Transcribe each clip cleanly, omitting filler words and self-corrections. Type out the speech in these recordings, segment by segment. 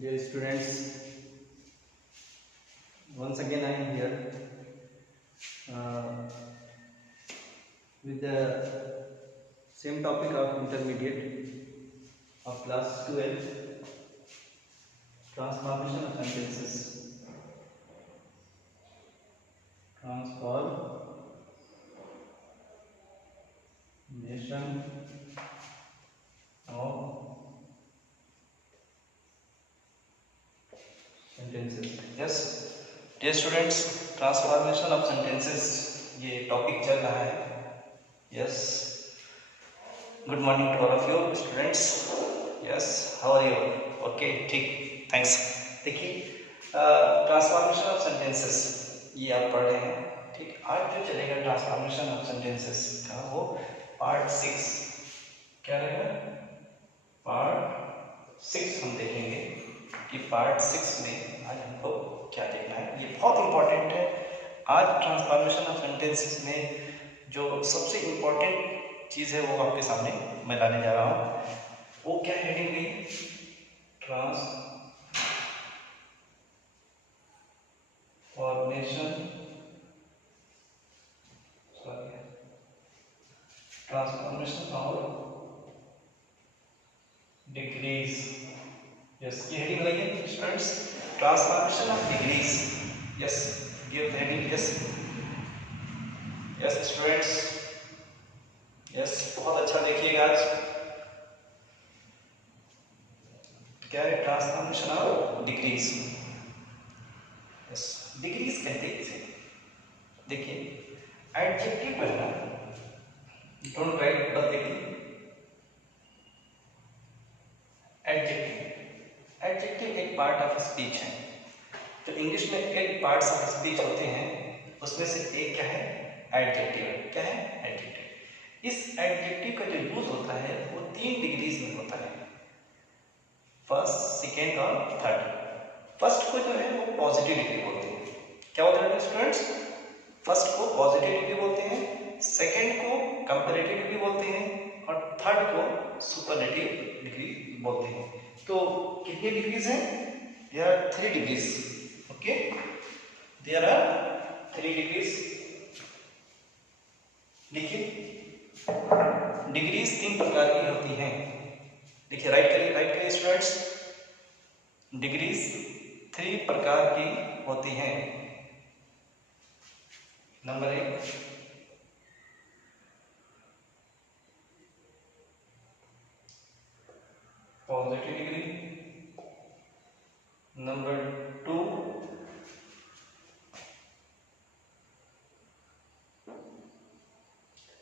Dear students, once again I am here uh, with the same topic of intermediate of class 12, transformation of sentences. Transformation of sentences. Yes, dear students, transformation of sentences ये topic चल रहा है. Yes, good morning to all of you students. Yes, how are you? Okay, ठीक, thanks. देखिए transformation of sentences ये आप पढ़ रहे हैं. ठीक, आज जो चलेगा ट्रांसफॉर्मेशन ऑफ सेंटेंसेस का वो पार्ट 6 क्या रहेगा. पार्ट 6 हम देखेंगे कि पार्ट 6 में आज हमको क्या देखना है. ये बहुत इंपॉर्टेंट है. आज ट्रांसफॉर्मेशन ऑफ सेंटेंसेस में जो सबसे इम्पोर्टेंट चीज़ है वो आपके सामने मैं लाने जा रहा हूँ. वो क्या हेडिंग हुई, ट्रांसफॉर्मेशन ऑफ डिग्रीज. यस, ये हेडिंग लगी students, transformation of degrees. Yes, give heading. Yes yes students, yes बहुत अच्छा देखिएगा. आज क्या है, transformation of degrees. Yes, degrees कहते हैं इसे. देखिए एडजेक्टिव पहला, डोंट राइट, बस देखिए एडजेक्टिव. एडजेक्टिव एक पार्ट ऑफ स्पीच है. तो इंग्लिश में एक पार्ट्स ऑफ स्पीच होते हैं, उसमें से एक क्या है, एडजेक्टिव. क्या है, एडजेक्टिव. इस एडजेक्टिव का जो यूज होता है वो 3 डिग्रीज में होता है, फर्स्ट, सेकेंड और थर्ड. फर्स्ट को जो है वो पॉजिटिव डिग्री बोलते हैं. क्या होता है स्टूडेंट्स, फर्स्ट को पॉजिटिव डिग्री बोलते हैं, सेकेंड को कंपैरेटिव डिग्री बोलते हैं और थर्ड को सुपरलेटिव डिग्री बोलते हैं. तो कितनी डिग्रीज हैं, there are 3 degrees. Okay, there are 3 degrees. देखिए डिग्रीज 3 प्रकार की होती हैं. देखिए राइट करिए स्टूडेंट्स. डिग्रीज 3 प्रकार की होती हैं. Number 1 positive degree, number 2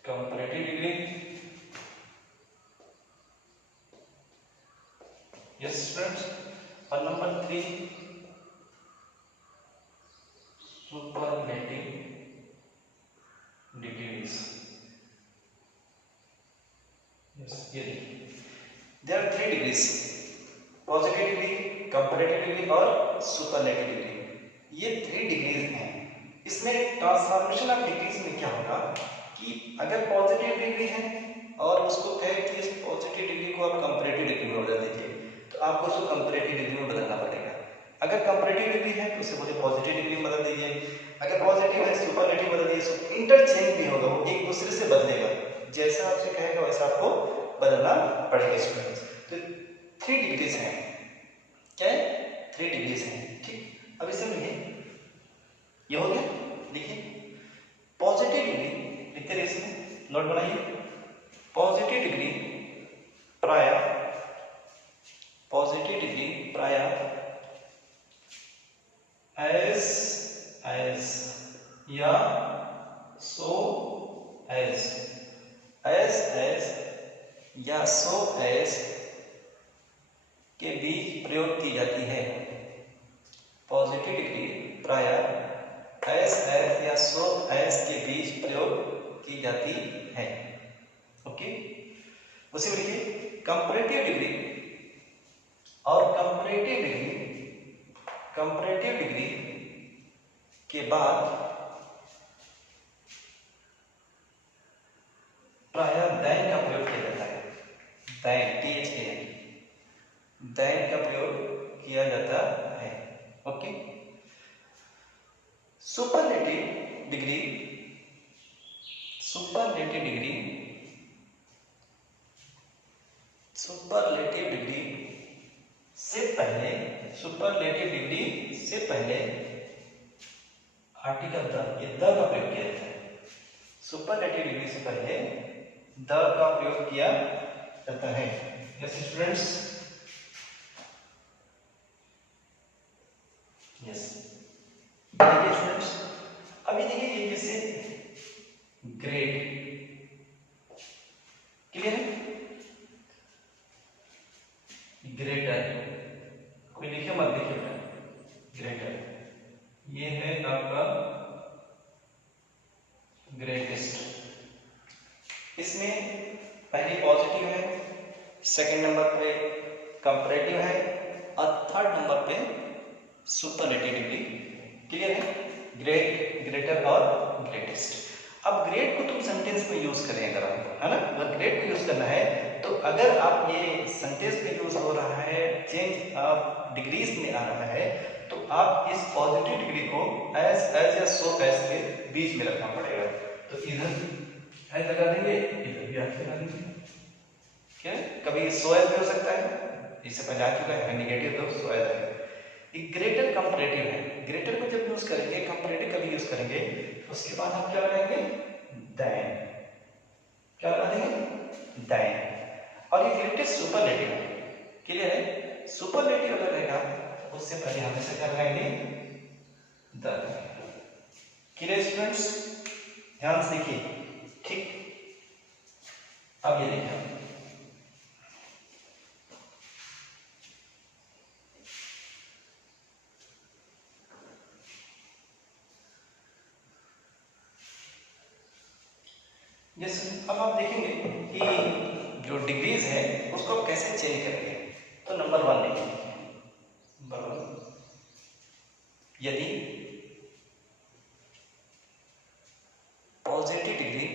comparative degree. Yes students, और नंबर 3 सुपरलेटिव डिग्रीज. यस, ये there are 3 degrees, positive degree, comparative degree और सुपरलेटिव डिग्री. ये 3 डिग्रीज हैं. इसमें ट्रांसफॉर्मेशन ऑफ डिग्रीज में क्या होगा कि अगर पॉजिटिव डिग्री है और उसको कहे कि इस पॉजिटिव डिग्री को आप कंपैरेटिव डिग्री में बदल दीजिए, तो आपको उसको कंपैरेटिव डिग्री में बदलना पड़ेगा. अगर कंपैरेटिव डिग्री है तो उसे बोले पॉजिटिव डिग्री में बदल दीजिए. अगर पॉजिटिव है सुपरलेटिव बदल दीजिए. इंटरचेंज भी होगा, वो एक दूसरे से बदलेगा. जैसा आपसे कहेगा वैसा आपको बदलना पड़ेगा स्टूडेंट्स. तो 3 डिग्रीज हैं. क्या है, 3 डिग्रीज हैं. ठीक, अब इसे ये हो गया. देखिए पॉजिटिव डिग्री लिखते रहिए, इसमें नोट बनाइए. पॉजिटिव डिग्री प्राय एज या सो एज या सो एज के बीच प्रयोग की जाती है. पॉजिटिव डिग्री प्राय एज या सो एज के बीच प्रयोग की जाती है. ओके, उसी में लिखिए कंपैरेटिव डिग्री और कंपैरेटिव डिग्री के बाद प्राय देन का प्रयोग किया जाता है. देन का प्रयोग किया जाता है। Okay, superlative degree, superlative degree, superlative degree से पहले, सुपरलेटिव डिग्री से पहले आर्टिकल द, ये द का प्रयोग किया जाता है। सुपरलेटिव डिग्री से पहले द का प्रयोग किया जाता है। यस स्टूडेंट्स, यस देखिए स्टूडेंट्स, अभी देखिए ये जैसे ग्रेड, क्लियर है, ग्रेटर, कोई लिखे मत देखिए बेटा, ग्रेटर ये है आपका ग्रेटेस्ट। इसमें पहली पॉजिटिव है, सेकंड नंबर पे कंपैरेटिव है और थर्ड नंबर पे सुपरलेटिव डिग्री। क्लियर है, ग्रेट, ग्रेटर और ग्रेटेस्ट। अब ग्रेड को तुम सेंटेंस में यूज करें अगर आपको, है ना, अगर ग्रेड को यूज करना है तो अगर आप ये सेंटेंस में यूज हो रहा है, चेंज ऑफ डिग्रीज में आ रहा है, तो आप इस पॉजिटिव डिग्री को एज या सो एज के बीच में रखना पड़ेगा। तो इधर एज लगा देंगे, इधर भी एज लगा देंगे। क्या कभी सो एज भी हो सकता है, इससे पहले आ चुका है नेगेटिव, तो सो एज है। ग्रेटर कंपैरेटिव है, ग्रेटर को जब यूज करेंगे, कंपैरेटिव कभी यूज करेंगे, तो उसके बाद हम क्या लगाएंगे, देन, क्या लगा देंगे, देन। और ये ग्रेटेस्ट सुपरलेटिव है। क्लियर है, सुपरलेटिव अगर रहेगा तो उससे पहले हमेशा क्या लगाएंगे, द। क्लियर स्टूडेंट्स, ध्यान से देखिए, ठीक। अब ये देखिए, जैसे अब आप देखेंगे कि जो डिग्रीज है उसको कैसे चेंज करेंगे। तो नंबर 1 लिखिए, नंबर 1, यदि पॉजिटिव डिग्री,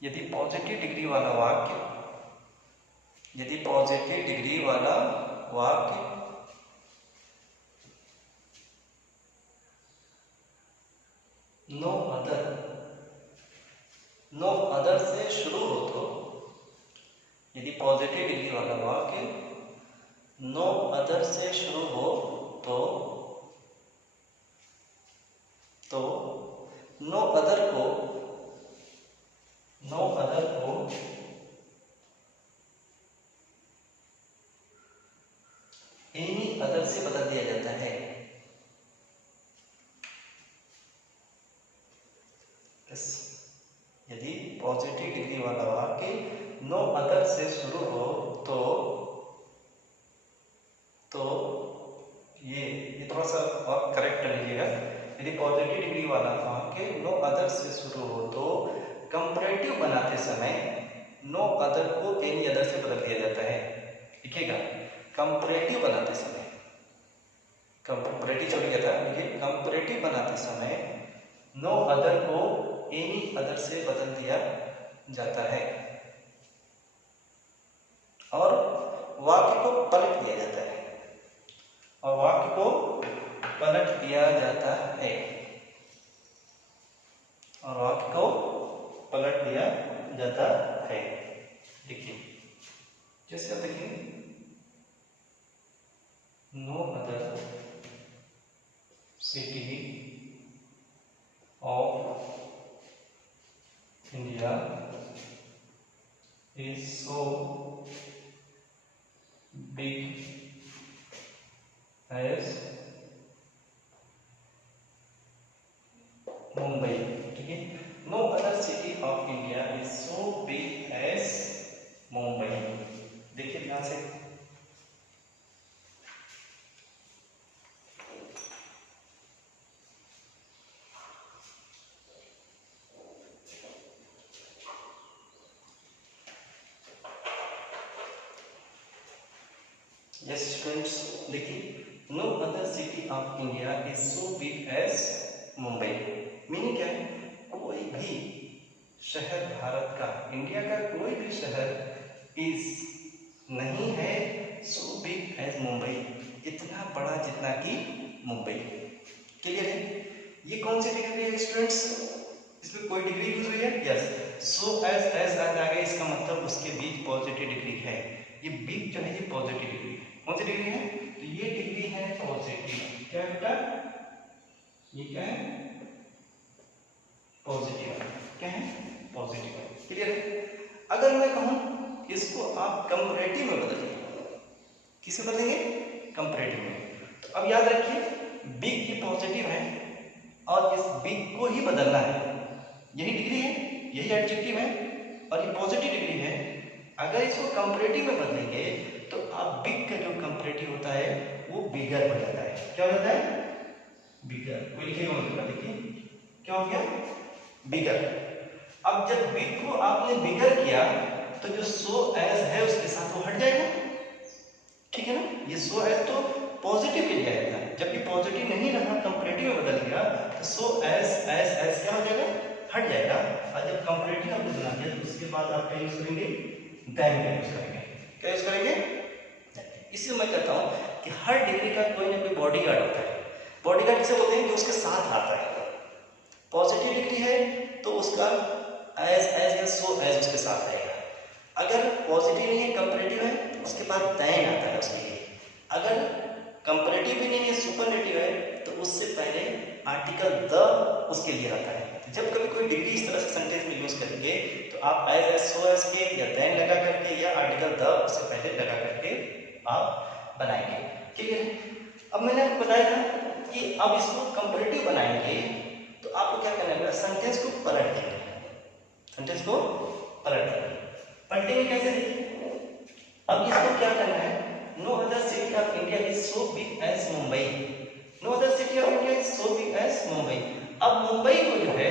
यदि पॉजिटिव डिग्री वाला वाक्य, यदि पॉजिटिव डिग्री वाला वाक्य नो अदर, नो अदर से शुरू हो तो, यदि पॉजिटिव डिग्री वाला वाक्य नो अदर से शुरू हो तो नो अदर को, नो अदर को एनी अदर से बदल दिया जाता है। यदि पॉजिटिव डिग्री वाला वाक्य नो अदर से शुरू हो तो ये थोड़ा सा आप करेक्ट कर लीजिएगा। यदि पॉजिटिव डिग्री वाला वाक्य नो अदर से शुरू हो तो कंपैरेटिव बनाते समय नो अदर को एनी अदर से बदल दिया जाता है। लिखिएगा, कंपैरेटिव बनाते समय, कंपैरेटिव चल गया था, देखिए कंपैरेटिव बनाते समय नो अदर को एनी अदर से बदल दिया जाता है और वाक्य को पलट दिया जाता है, और वाक्य को पलट दिया जाता है, और वाक्य को पलट दिया जाता है। देखिए, जैसे आप देखिए, no other city of India is so big as Mumbai. ठीक है, no other city of India is so big as Mumbai. देखिए ध्यान से, यस स्टूडेंट्स, देखिए, no other city of India is so big as Mumbai. Meaning क्या है, कोई भी शहर भारत का, इंडिया का कोई भी शहर इज नहीं है सो बिग एज मुंबई, इतना बड़ा जितना कि मुंबई। क्लियर है? ये कौन सी डिग्री है स्टूडेंट्स? इसमें कोई डिग्री यूज हुई है? यस, सो एज आ गया, इसका मतलब उसके बीच पॉजिटिव डिग्री है। ये बिग जो है ये पॉजिटिव डिग्री है। कौन सी डिग्री है? तो ये डिग्री है पॉजिटिव। क्या है बेटा? ये क्या है? पॉजिटिव। क्या है? पॉजिटिव। क्लियर है? अगर मैं कहूं इसको आप कंपैरेटिव में बदलिए, किसे बदलेंगे? कंपैरेटिव में। तो अब याद रखिए, बिग ये पॉजिटिव है और इस बिग को ही बदलना है। यही डिग्री है, यही एडजेक्टिव है और ये पॉजिटिव डिग्री है। अगर इसको कंपैरेटिव में बदलेंगे तो आप बिग का जो कंपैरेटिव होता है वो बिगर हो जाता है। क्या हो जाता है? बिगर। कोई लिखेगा मतलब, देखिए क्या हो गया? बिगर। अब जब बिग को आपने बिगर किया तो जो सो एज है उसके साथ वो हट जाएगा। ठीक है ना? ये सो एज तो पॉजिटिव के लिए आया था, जब ये पॉजिटिव नहीं रहा कंपैरेटिव में बदल गया तो सो एज एज क्या हो जाएगा? हट जाएगा। और जब कंपैरेटिव आपने बना दिया तो उसके बाद आप क्या यूज करेंगे? देन का यूज करेंगे। क्या यूज करेंगे? इसलिए मैं कहता हूं कि हर डिग्री का कोई ना कोई बॉडीगार्ड होता है। बॉडीगार्ड किसे बोलते हैं? जो उसके साथ आता है। पॉजिटिव डिग्री है तो उसका एज या सो एज उसके साथ रहेगा। अगर पॉजिटिव नहीं है, कंपैरेटिव है, उसके बाद देन आता है उसके लिए। अगर कंपैरेटिव भी नहीं है, सुपरलेटिव है, तो उससे पहले आर्टिकल द उसके लिए आता है। जब कभी कोई डिग्री इस तरह से सेंटेंस में यूज करेंगे तो आप एज सो एज के या देन लगा करके या आर्टिकल द उससे पहले लगा करके आप बनाएंगे। क्लियर है? अब मैंने आपको बताया था कि अब इसको कंपैरेटिव बनाएंगे तो आपको क्या करना है? सेंटेंस को पलट देंगे। सेंटेंस को पलट देंगे। पलटेंगे कैसे? देखिए, अब इसको क्या करना है? No other city of India is so big as Mumbai. No other city of India is so big as Mumbai. अब मुंबई को जो है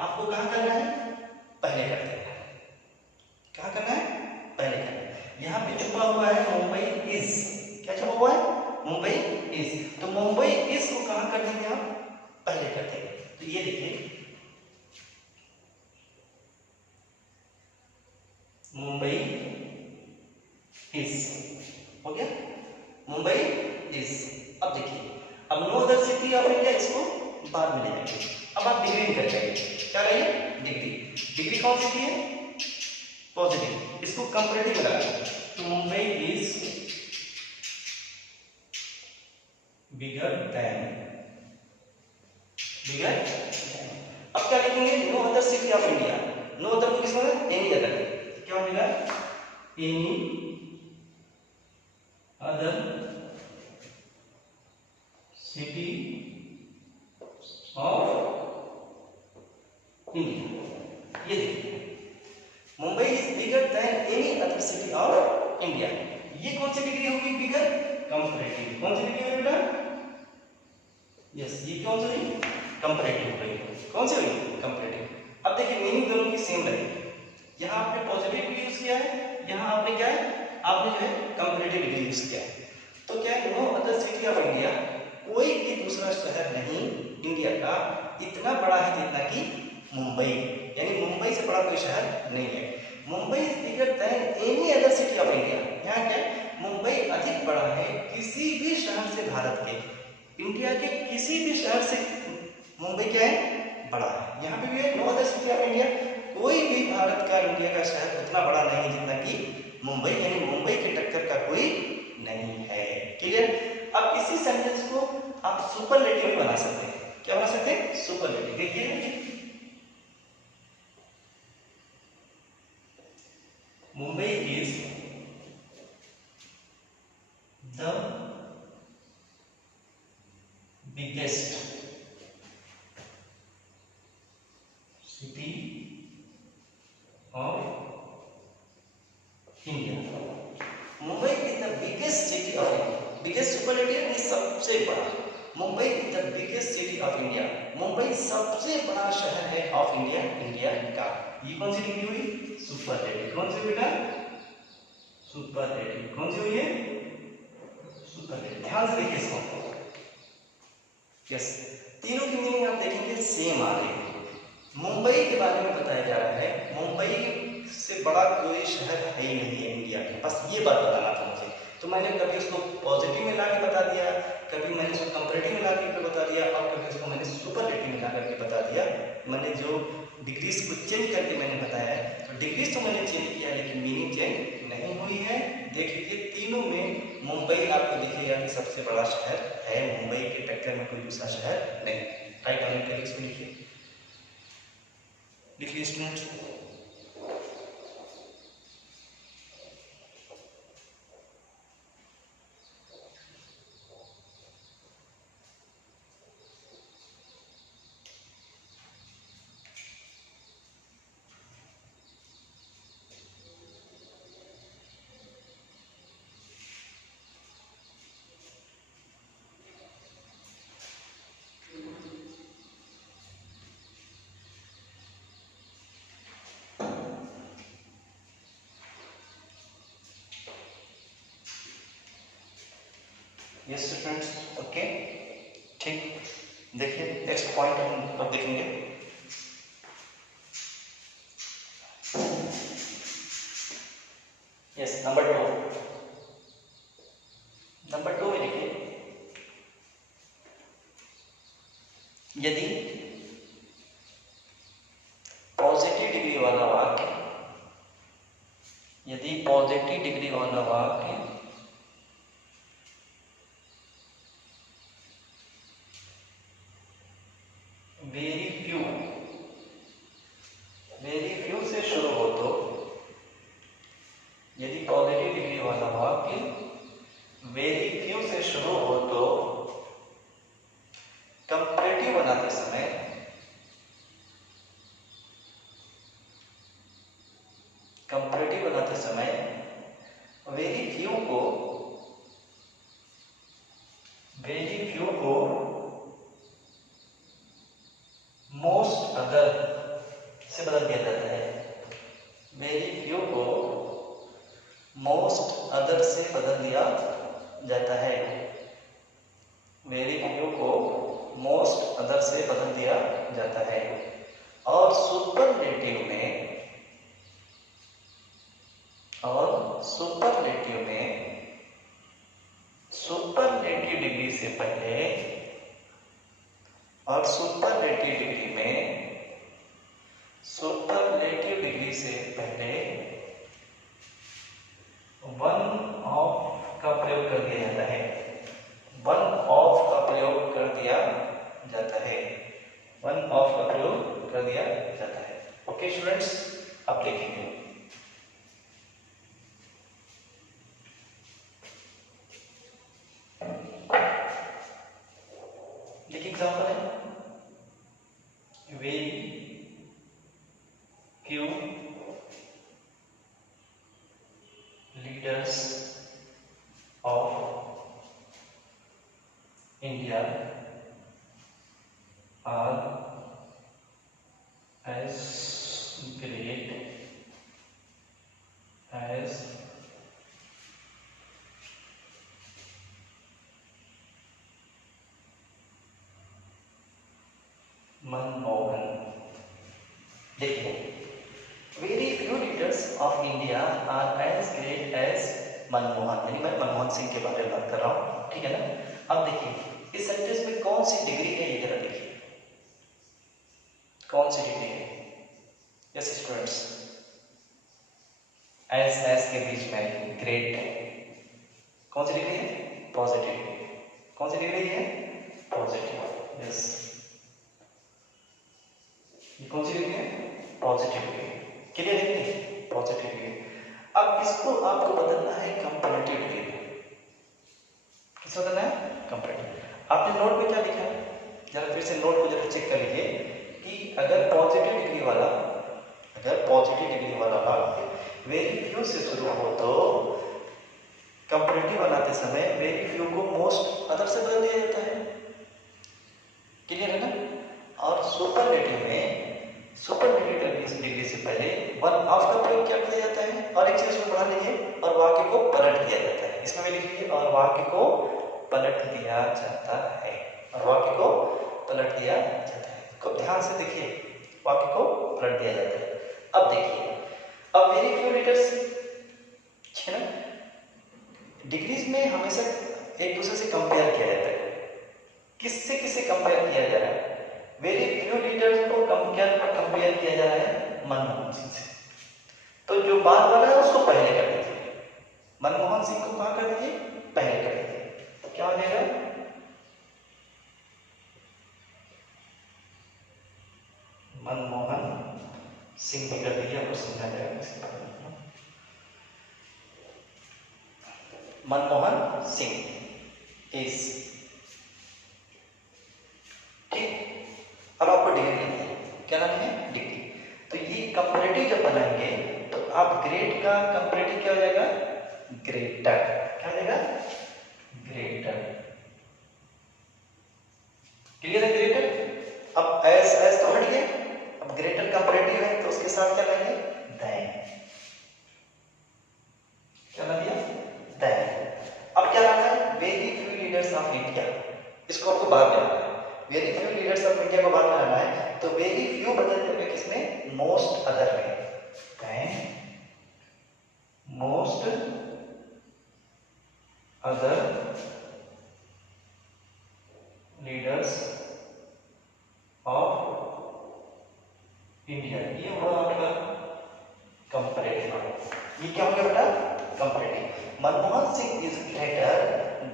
आपको कहां करना है? पहले कर देना है। क्या करना है? पहले करना है। यहां पे छुपा हुआ है मुंबई इज। क्या छुपा हुआ है? मुंबई इज। तो मुंबई इज को कहां कर देंगे आप? पहले कर देंगे। तो ये देखिए, मुंबई इज हो गया, मुंबई इज। अब देखिए, अब no other city of India इसको बाद में ले जाएंगे। अब आप डिग्री कर जाएंगे। क्या रहेगा? डिग्री। डिग्री कौन सी है? पॉजिटिव। इसको कंपैरेटिव में लगाना। तो Mumbai is bigger than, bigger. अब क्या लिखेंगे? No other city of India. No other को किसमें? Any other. क्या हो जाएगा? Any other city of India. ये देखिए, Mumbai is bigger than any other city of India. ये कौन सी डिग्री होगी? Bigger comparative. कौन सी डिग्री होगी बेटा? यस, ये कौन सी हुई? कंपैरेटिव हो गई। कौन सी हुई? कंपैरेटिव। अब देखिए, मीनिंग दोनों की सेम रहेगी। यहाँ आपने पॉजिटिव डिग्री यूज किया है, यहाँ आपने क्या है? आपने जो है कंपैरेटिव डिग्री यूज किया है। तो क्या है? No other city of India, कोई भी दूसरा शहर नहीं इंडिया का इतना बड़ा है जितना कि मुंबई। यानी मुंबई से बड़ा कोई शहर नहीं है। Mumbai is bigger than any other city of India. यहाँ क्या है? मुंबई अधिक बड़ा है किसी भी शहर से भारत के। इंडिया के किसी भी शहर से मुंबई क्या है? बड़ा है। यहाँ पे भी है no other city of India, कोई भी भारत का, इंडिया का शहर उतना बड़ा नहीं जितना कि मुंबई। यानी मुंबई के टक्कर का कोई नहीं है। क्लियर? अब इसी सेंटेंस को आप सुपरलेटिव में बना सकते हैं। क्या बना सकते हैं? सुपरलेटिव। देखिए, Mumbai is the biggest city of India. Mumbai is the biggest city of India. Biggest superlative यानी सबसे बड़ा। Mumbai is the biggest city of India. Mumbai सबसे बड़ा शहर है ऑफ इंडिया, इंडिया का। ये कौन सी डिग्री हुई? सुपरलेटिव। कौन सी बेटा? सुपरलेटिव। कौन सी हुई है? सुपरलेटिव। ध्यान से देखिए इसको। यस, तीनों की मीनिंग आप देखेंगे सेम आ रही है। मुंबई के बारे में बताया जा रहा है, मुंबई से बड़ा कोई शहर है ही नहीं है इंडिया इंडिया के, बस ये बात बताना था मुझे। तो मैंने कभी उसको पॉजिटिव में ला के बता दिया, कभी मैंने उसको कंपैरेटिव में ला के बता दिया, और कभी उसको मैंने सुपरलेटिव में ला करके बता दिया। मैंने जो डिग्रीज को चेंज करके मैंने बताया है, तो डिग्रीज तो मैंने चेंज किया है लेकिन मीनिंग चेंज नहीं हुई है। देख लीजिए तीनों में मुंबई आपको दिखेगा कि सबसे बड़ा शहर है, मुंबई के टक्कर में कोई दूसरा शहर नहीं। राइट आंसर करें, इसको लिखिए, लिखिए स्टूडेंट्स। यस स्टूडेंट्स, ओके, ठीक। देखिए नेक्स्ट पॉइंट हम अब देखेंगे। Yes, number 2। नंबर 2 में देखिए, यदि पॉजिटिव डिग्री वाला वाक्य, यदि पॉजिटिव डिग्री वाला वाक्य वेरी फ्यू से शुरू हो, तो यदि पॉजिटिव डिग्री वाला वाक्य वेरी फ्यू से शुरू हो, तो कंपैरेटिव बनाते समय वेरी फ्यू को मोस्ट अदर से बदल दिया जाता है। वेरी फ्यू को मोस्ट अदर से बदल दिया जाता है। वेरी फ्यू को मोस्ट अदर से बदल दिया जाता है। और सुपरलेटिव में सुपरलेटिव डिग्री से पहले, और सुपरलेटिव डिग्री से पहले वन ऑफ का प्रयोग कर दिया जाता है। वन ऑफ का प्रयोग कर दिया जाता है। वन ऑफ का प्रयोग कर दिया जाता है। ओके स्टूडेंट्स, अब देखेंगे। देखिए एग्जाम्पल है, very few leaders of India are as great as Manmohan. देखिए, very few leaders of India are as great as Manmohan, यानी मैं मनमोहन सिंह के बारे में बात कर रहा हूँ, ठीक है ना। अब देखिए इस सेंटेंस में कौन सी डिग्री है, ये जरा देखिए कौन सी डिग्री है। यस स्टूडेंट्स, एस के बीच में ग्रेट, कौन सी डिग्री है? पॉजिटिव। कौन सी डिग्री है? पॉजिटिव। यस, ये कौन सी डिग्री है? Positive degree. क्लियर है? Positive degree. अब इसको आपको बदलना है कंपैरेटिव डिग्री में। किसको बदलना है? कंपैरेटिव। आपने नोट में क्या लिखा है, जरा फिर से नोट को जरा चेक कर लीजिए कि अगर पॉजिटिव डिग्री वाला वाक्य वेरी फ्यू से शुरू हो, तो कंपैरेटिव बनाते समय वेरी फ्यू को मोस्ट अदर से बदल दिया जाता है। क्लियर है ना। और सुपरलेटिव डिग्री से पहले वन ऑफ का प्रयोग क्या किया जाता है, और एक चीज को बढ़ा लीजिए, और वाक्य को पलट दिया जाता है। इसमें भी लिखिए, और वाक्य को पलट दिया जाता है। और वाक्य को पलट दिया जाता है। खूब ध्यान से देखिए, वाक्य को पलट दिया जाता है। अब देखिए, अब वेरी फ्यू लीडर्स ठीक है ना। डिग्रीज में हमेशा एक दूसरे से कंपेयर किया जाता है। किससे कंपेयर किया जा रहा है? वेरी फ्यू लीडर्स को कंपेयर किया जा रहा है मनमोहन सिंह से। तो जो बाद वाला है उसको पहले कर दीजिए, मनमोहन सिंह को कहां कर दीजिए? पहले कर दीजिए। तो क्या हो जाएगा? मनमोहन सिंह भी कर दीजिए, आपको समझा जाएगा। मनमोहन सिंह इज, ठीक। अब आपको डिग्री लिखनी है, क्या नाम है? डिग्री। तो ये कंपैरेटिव जब बनाएंगे तो आप ग्रेट का कंपैरेटिव क्या हो जाएगा? ग्रेटर। क्या हो जाएगा? ग्रेटर। क्लियर है? ग्रेटर। अब एस तो हट गया, अब ग्रेटर कंपैरेटिव है तो उसके साथ क्या लगेगा? देन। क्या लग गया? देन। अब क्या लाना है? Very few leaders of India, इसको आपको बाद में लाना है। Very few leaders of India को बाद में लाना है, तो वेरी फ्यू बदलते हुए किसमें? मोस्ट अदर में। Than most other leaders of India, ये हुआ आपका कंपैरेटिव। ये क्या हो गया बेटा? Comparative. Manmohan Singh is greater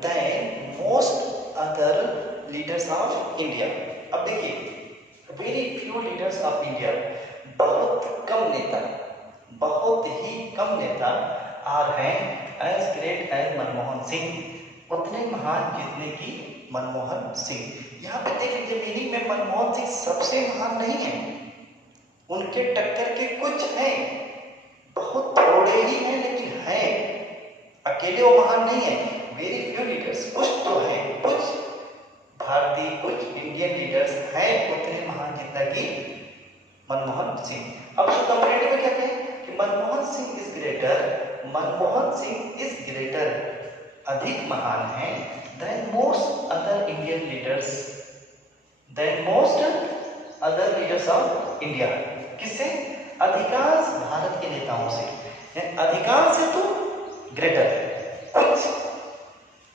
than most other leaders of India. अब देखिए, very few leaders of India, बहुत कम नेता, बहुत ही कम नेता आर हैं as great as Manmohan Singh, उतने महान जितने की मनमोहन सिंह। यहाँ पे देख लीजिए, मीनिंग में मनमोहन सिंह सबसे महान नहीं है, उनके टक्कर के कुछ हैं, बहुत थोड़े ही हैं लेकिन हैं, अकेले वो महान नहीं है। वेरी फ्यू लीडर्स, कुछ तो है, कुछ भारतीय, कुछ इंडियन लीडर्स हैं उतने महान जितना कि मनमोहन सिंह। अब जो कंपैरेटिव में कहते हैं कि Manmohan Singh is greater, Manmohan Singh is greater, अधिक महान है than most other Indian leaders, than most other leaders of India. किससे? अधिकांश भारत के नेताओं से। अधिकांश है तो ग्रेटर है, कुछ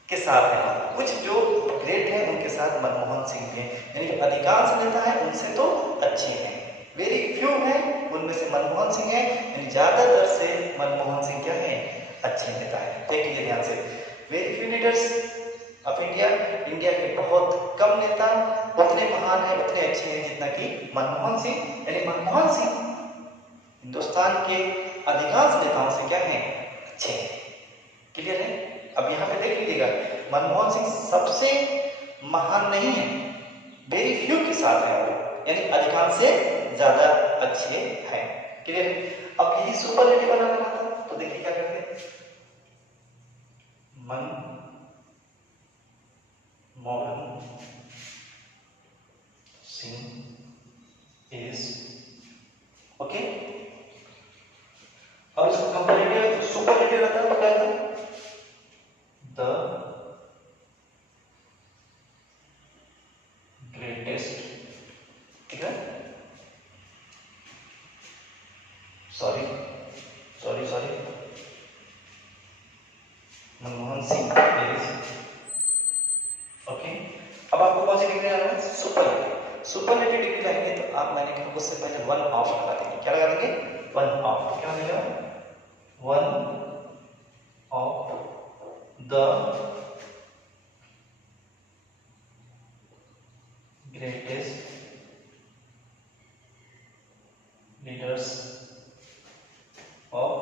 के साथ है, कुछ जो ग्रेट है उनके साथ मनमोहन सिंह है, यानी जो अधिकांश नेता है उनसे तो अच्छे हैं। वेरी फ्यू है उनमें से मनमोहन सिंह है, यानी ज्यादातर से मनमोहन सिंह क्या है? अच्छे नेता है। देख लीजिए ध्यान से, very few leaders of India, India के बहुत कम नेता उतने महान है, उतने अच्छे हैं जितना कि मनमोहन सिंह, यानी मनमोहन सिंह हिंदुस्तान के अधिकांश नेताओं से क्या है? अच्छे हैं। क्लियर है? अब यहाँ पे देख लीजिएगा, मनमोहन सिंह सबसे महान नहीं है, वेरी फ्यू के साथ है वो, यानी अधिकांश से ज्यादा अच्छे हैं। क्लियर है? अब यही सुपरलेटिव बनाना था, तो देखिए क्या करते हैं, मनमोहन सिंह इज, ओके। और इसको कंपैरेटिव सुपरलेटिव रहता है तो क्या था? द ग्रेटेस्ट, ठीक है, sorry Manmohan Singh is, okay. अब आपको कौन सी डिग्री लगाना है? सुपरलेटिव। सुपरलेटिव डिग्री लगाएंगे तो आप, मैंने कहा उससे पहले वन ऑफ लगा देंगे। क्या लगा देंगे? One of. क्या हो जाएगा? One of the greatest leaders of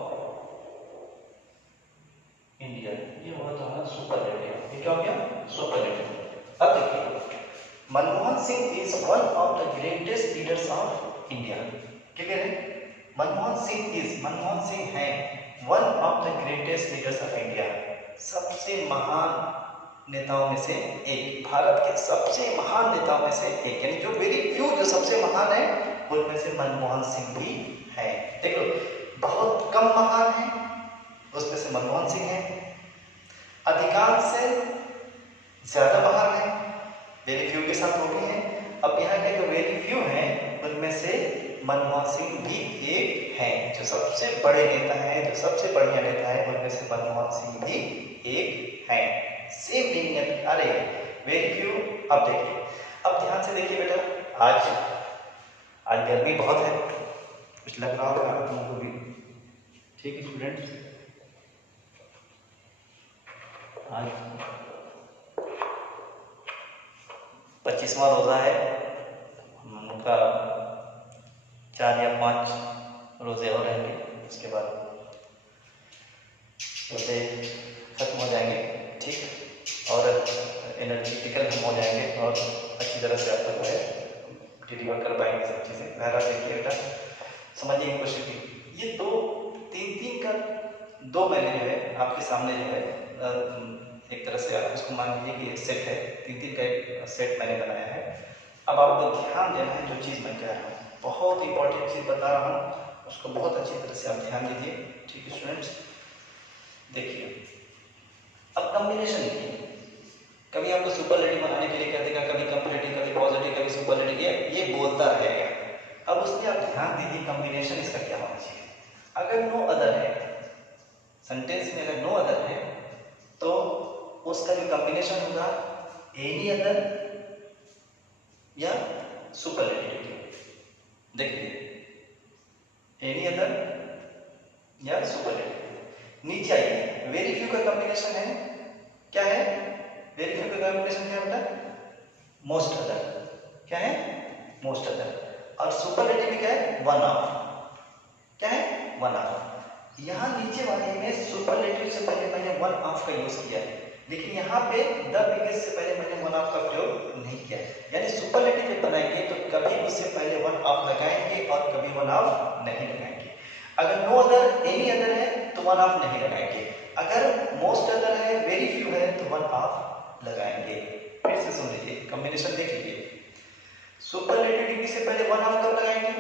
India, ये हुआ था हमारा सुपरलेटिव। ये क्या हो गया? सुपरलेटिव। अब देखिए, Manmohan Singh is one of the greatest leaders of India. Clear है? मनमोहन सिंह है one of the greatest leaders of India, सबसे महान नेताओं में से एक, भारत के सबसे महान नेताओं में से एक, यानी जो वेरी फ्यू जो सबसे महान है उनमें से मनमोहन सिंह भी है। देख लो, बहुत कम महान है उसमें से मनमोहन सिंह है, अधिकांश से ज्यादा महान है, वेरी फ्यू के साथ वो भी है, अब यहाँ के जो वेरी फ्यू हैं उनमें से मनमोहन सिंह भी एक हैं, जो सबसे बड़े नेता हैं, जो सबसे बढ़िया नेता है, उनमें से मनमोहन सिंह भी एक हैं। सेम मीनिंग आ रही है, वेरी फ्यू। अब देखिए, अब ध्यान से देखिए बेटा, आज गर्मी बहुत है, कुछ लग रहा होगा आप लोगों को भी, ठीक है स्टूडेंट्स। आज 25वां रोज़ा है, उनका 4 या 5 रोज़े और रहेंगे, उसके बाद रोज़े खत्म हो जाएंगे, ठीक, और एनर्जेटिकल हम हो जाएंगे और अच्छी तरह से आपको जो है डिलीवर कर पाएंगे सब चीज़ें। बहरहाल देखिए बेटा, समझिए एक क्वेश्चन की, ये 2 3 का 2 मैंने जो है आपके सामने जो है एक तरह से आप उसको मान लीजिए कि एक सेट है, 3 का एक सेट मैंने बनाया है। अब आपको ध्यान देना है, जो चीज़ मैं कह रहा हूँ बहुत इंपॉर्टेंट चीज़ बता रहा हूँ, उसको बहुत अच्छी तरह से आप ध्यान दीजिए, ठीक है स्टूडेंट्स। देखिए, अब कॉम्बिनेशन देखिए, कभी आपको सुपरलेटिव बनाने के लिए कह देगा, कभी कंपैरेटिव, कभी पॉजिटिव, कभी सुपरलेटिव, ये बोलता रहेगा। अब उसमें आप ध्यान दीजिए कॉम्बिनेशन इसका क्या होना चाहिए। अगर नो अदर है, सेंटेंस में अगर नो अदर है तो उसका जो कॉम्बिनेशन होगा एनी अदर या सुपरलेटिव। देखिए, एनी अदर या सुपरलेटिव। नीचे आइए, वेरी फ्यू का कॉम्बिनेशन है, क्या है वेरी फ्यू का कॉम्बिनेशन, क्या बेटा, मोस्ट अदर, क्या है मोस्ट अदर। और सुपरलेटिव में क्या है, वन ऑफ, क्या है वन ऑफ। यहाँ नीचे वाले में सुपरलेटिव से पहले मैंने वन ऑफ का यूज किया है, लेकिन यहाँ पे द बिगेस्ट से पहले मैंने वन ऑफ का प्रयोग नहीं किया। यानी सुपरलेटिव जब बनाएंगे तो कभी उससे पहले वन ऑफ लगाएंगे और कभी वन ऑफ नहीं लगाएंगे। अगर नो अदर, एनी अदर है तो वन ऑफ नहीं लगाएंगे। अगर मोस्ट अदर है, वेरी फ्यू है तो वन ऑफ लगाएंगे। फिर से सुन लीजिए, कॉम्बिनेशन देख लीजिए। सुपरलेटिव डिग्री से पहले वन ऑफ कब लगाएंगे,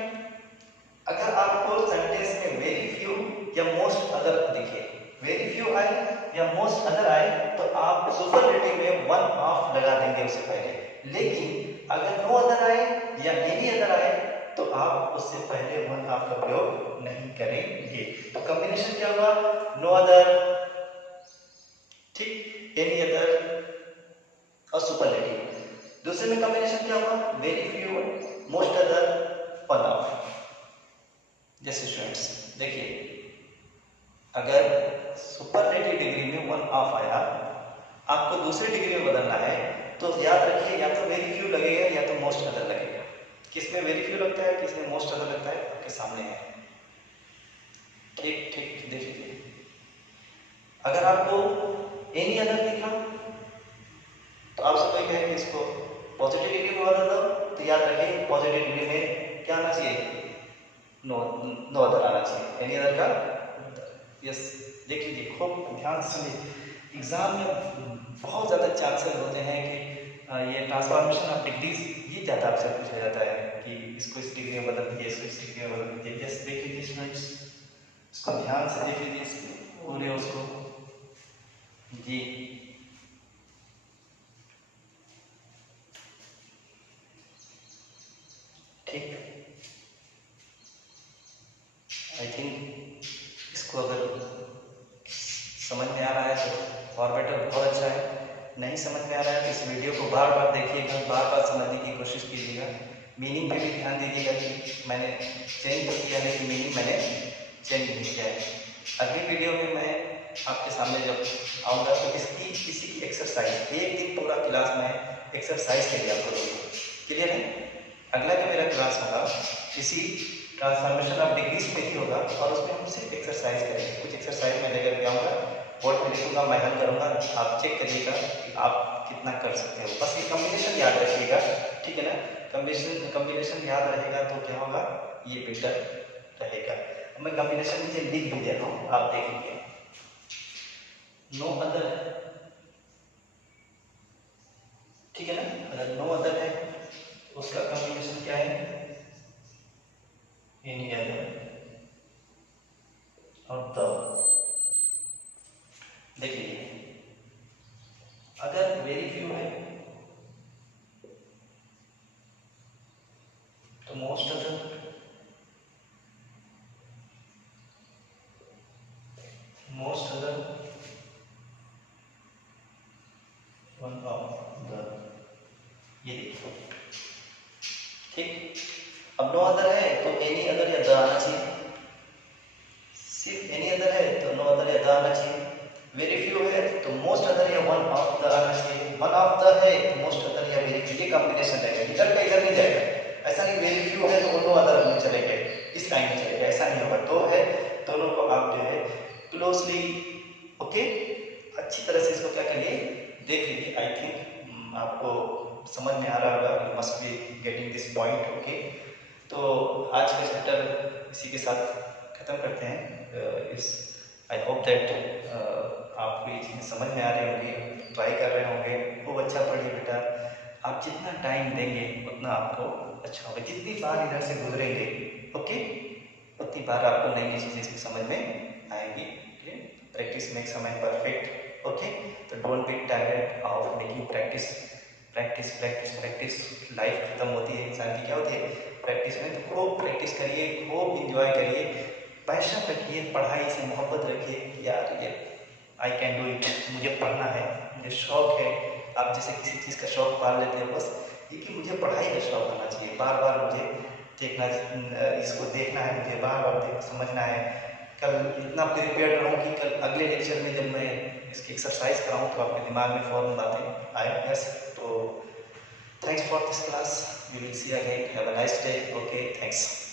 अगर आपको सेंटेंस में वेरी फ्यू या मोस्ट अदर दिखे, वेरी फ्यू आए या मोस्ट अदर आए तो आप सुपरलेटिव में वन ऑफ लगा देंगे उससे पहले। लेकिन अगर नो अदर आए या एनी अदर आए तो आप उससे पहले वन ऑफ का प्रयोग नहीं करेंगे। तो कॉम्बिनेशन क्या होगा, नो अदर, ठीक, एनी अदर और सुपरलेटिव। दूसरे में कॉम्बिनेशन क्या होगा, very few, most other, one of. जैसे स्टूडेंट्स देखिए, अगर सुपरलेटिव डिग्री में वन ऑफ आया, आपको दूसरी डिग्री में बदलना है तो याद रखिए या तो वेरी फ्यू लगेगा या तो मोस्ट अदर लगेगा। किसमें वेरी फ्यू लगता है, किसमें मोस्ट अदर लगता है, आपके सामने है, ठीक ठीक देख लीजिए। अगर आपको एनी अदर दिखा तो आपसे कोई कहे कि इसको पॉजिटिव डिग्री में बदल दो, तो याद रखिए पॉजिटिव डिग्री में क्या आना चाहिए, नो नो अदर आना चाहिए, एनी अदर का यस। देख लीजिए, खूब ध्यान से एग्जाम में बहुत ज़्यादा चांसेस होते हैं कि ये ट्रांसफॉर्मेशन ऑफ डिग्रीज ये ज़्यादा आपसे पूछा जाता है कि इसको इस डिग्री में बदल दीजिए, इसको इस डिग्री में बदल दीजिए। यस देख लीजिए स्टूडेंट्स, इसको ध्यान से देख लीजिए पूरे उसको जी। ठीक, आई थिंक इसको अगर समझ में आ रहा है तो फॉर्मेटर बहुत अच्छा है, नहीं समझ में आ रहा है तो इस वीडियो को बार बार देखिएगा, बार बार समझने की कोशिश कीजिएगा। मीनिंग पे भी ध्यान दीजिएगा कि मैंने चेंज तो किया है कि मीनिंग मैंने चेंज नहीं किया है। अगली वीडियो में मैं आपके सामने जब आऊँगा तो किसी की एक्सरसाइज, एक दिन पूरा क्लास में एक्सरसाइज के लिए आपको दूँगा, क्लियर है। अगला जो मेरा क्लास होगा इसी ट्रांसफॉर्मेशन ऑफ डिग्रीज पे ही होगा और उसमें हम सिर्फ एक्सरसाइज करेंगे। कुछ एक्सरसाइज मैं लेकर के आऊँगा, बोर्ड पे लिखूँगा, मैं हल करूँगा, आप चेक करिएगा कि आप कितना कर सकते हो। बस ये कॉम्बिनेशन याद रखिएगा, ठीक है ना। कॉम्बिनेशन याद रहेगा तो क्या होगा, ये बेटर रहेगा। मैं कॉम्बिनेशन नीचे लिख भी दे रहा हूँ, आप देख लीजिए। नो अदर, ठीक है ना, अगर नो अदर है उसका कॉम्बिनेशन क्या है, एनी अदर और द। देख लीजिए, अगर वेरी फ्यू है ठीक, अब नो अदर है तो एनी अदर या द आना चाहिए, सिर्फ एनी अदर है तो नो अदर या द आना चाहिए, वेरी फ्यू है तो मोस्ट अदर या वन ऑफ द आना चाहिए, वन ऑफ द है तो मोस्ट अदर या वेरी फ्यू, ये कॉम्बिनेशन रहेगा, इधर का इधर नहीं जाएगा। ऐसा नहीं वेरी फ्यू है तो नो अदर में चले गए, इस टाइम में चले गए, ऐसा नहीं होगा। दो है दोनों को आप जो है क्लोजली ओके अच्छी तरह से इसको क्या करिए देख लीजिए। आई थिंक आपको समझ में आ रहा होगा, you must be getting this point okay. तो आज का चैप्टर इसी के साथ ख़त्म करते हैं। इस आई होप दैट आपको ये चीज़ें समझ में आ रही होंगी, ट्राई कर रहे होंगे, खूब अच्छा पढ़िए बेटा। आप जितना टाइम देंगे उतना आपको अच्छा होगा, जितनी बार इधर से गुजरेंगे ओके उतनी बार आपको नई नई चीज़ें इसकी समझ में आएंगी। Okay, practice makes a man perfect okay. तो don't be tired of making practice, practice practice practice. Life खत्म होती है इंसान की, क्या होती है प्रैक्टिस में। तो खूब प्रैक्टिस करिए, खूब इंजॉय करिए, पैशन रखिए, पढ़ाई से मोहब्बत रखिए। यार ये आई कैन डू इट, मुझे पढ़ना है, मुझे शौक है। आप जैसे किसी चीज़ का शौक पाल लेते हैं, बस ये कि मुझे पढ़ाई का शौक होना चाहिए, बार बार मुझे देखना, इसको देखना है, मुझे बार बार देख समझना है। कल इतना प्रिपेयर रहूँ कि कल अगले लेक्चर में जब मैं इसकी एक्सरसाइज कराऊँ तो आपके दिमाग में फ़ौरन बातें आए। यस, तो thanks for this class, we will see again, have a nice day, okay, thanks।